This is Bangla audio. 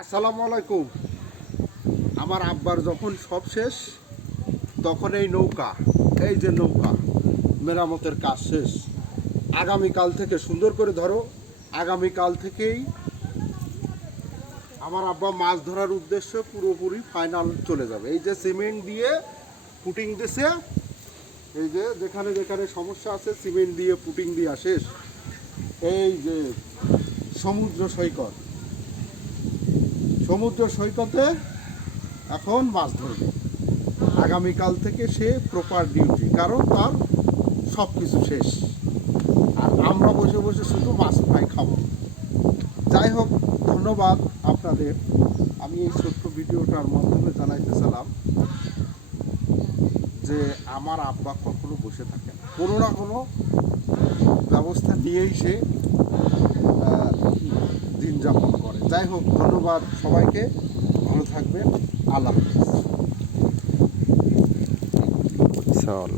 আসসালামু আলাইকুম। আমার আব্বার যখন সব শেষ তখন এই নৌকা, এই যে নৌকা মেরামতের কাজ শেষ। আগামীকাল থেকে সুন্দর করে ধরো, আগামীকাল থেকেই আমার আব্বা মাছ ধরার উদ্দেশ্যে পুরোপুরি ফাইনাল চলে যাবে। এই যে সিমেন্ট দিয়ে পুটিং দিছে, এই যে যেখানে যেখানে সমস্যা আছে সিমেন্ট দিয়ে পুটিং দিয়া শেষ। এই যে সমুদ্র সৈকত, সমুদ্র সৈকতে এখন মাছ ধরবে। আগামীকাল থেকে সে প্রপার ডিউটি, কারণ তার সব কিছু শেষ। আর আমরা বসে বসে শুধু মাছ ফ্রাই খাবো। যাই হোক, ধন্যবাদ আপনাদের। আমি এই ছোট্ট ভিডিওটার মাধ্যমে জানাইতেছিলাম যে আমার আব্বা কখনো বসে থাকে না, কোনো না কোনো ব্যবস্থা নিয়েই সে দিন যাপন করে। যাই হোক, ধন্যবাদ সবাইকে, ভালো থাকবেন, আল্লাহ হাফেজ। চল